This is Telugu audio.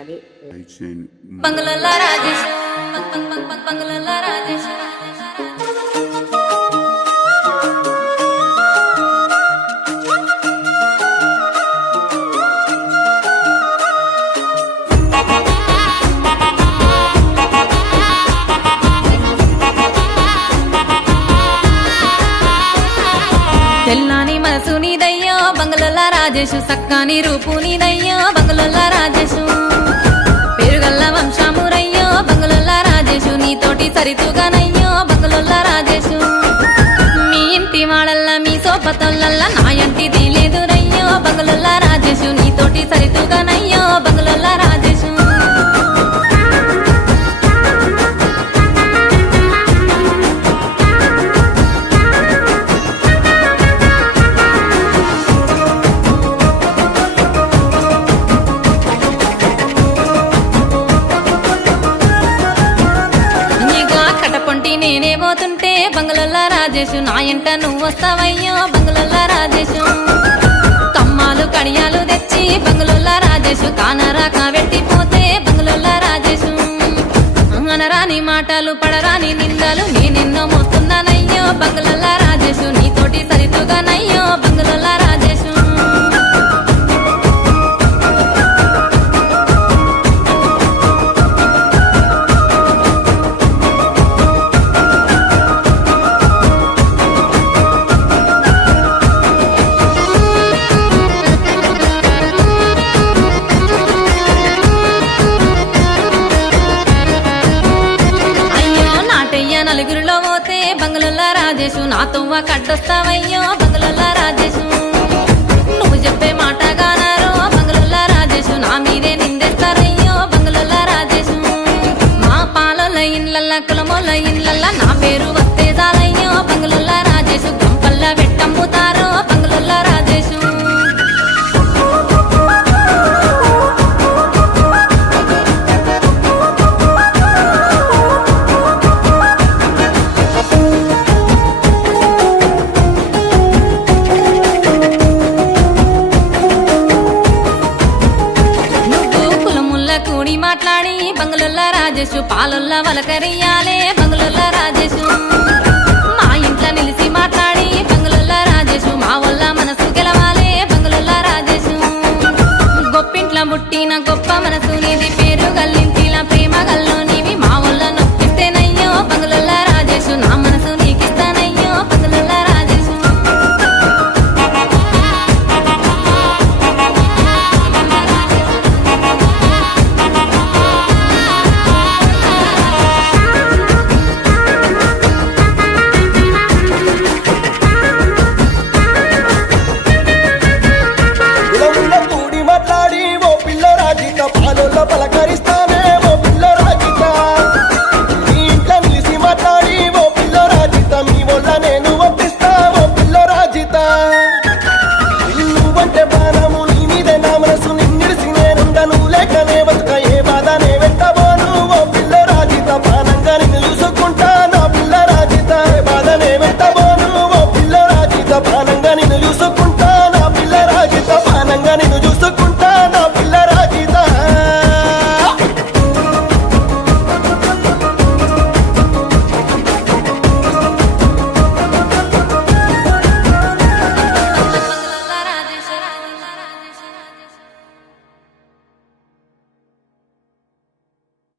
అది బంగ్లాల రాజేష్ బంగ్లాల రాజేష్ తెల్లాని మనసు నీదయ్యో బంగ్లాల రాజేషు సక్కాని రూపు నీదయ్యో బంగ్లాల రాజేషు పెరుగల్ల వంశమురయ్యో బంగ్లాల రాజేషు నీతోటి సరితుగానయ్యో బంగ్లాల రాజేషు మీ ఇంటి వాడల్లా మీ సోపతోళ్ళల్లా నా ఇంటిది లేదురయ్యో బంగ్లాల రాజేషు నీతోటి సరితుగానయ్యో బంగ్లాల రాజేషు నేనే పోతుంటే బంగ్లాల రాజేషు నా ఎంట నువ్వు వస్తావయ్యో బంగ్లాల రాజేషు కమ్మాలు కడియాలు తెచ్చి బంగ్లాల రాజేషు కానరా కాబెట్టిపోతే బంగ్లాల రాజేషు అనరాని మాటలు పడరాని నిందలు నేనెన్నో మోస్తున్నానయ్యో బంగ్లాల రాజేషు నీతోటి సరితుగానయ్యో బంగ్లాల రాజేషు నలుగురిలో పోతే బంగ్లాల రాజేషు నాతోవ కట్టొస్తావయ్యో బంగ్లాల రాజేషు నువ్వు చెప్పే మాట గానారో బంగ్లాల రాజేషు నా మీదే నిందేస్తారయ్యో బంగ్లాల రాజేషు మా పాలల ఇళ్ళల్ల కులమోల ఇళ్ళల్ల నా పేరు వస్తే చాలయ్యో బంగ్లాల రాజేషు గంపల్ల వెట్టమ్ముతారో బంగ్లాల రాజేషు కూడి మాట్లాడి బంగ్లాల రాజేషు పాలల్ల వలకరియాలే బంగ్లాల రాజేషు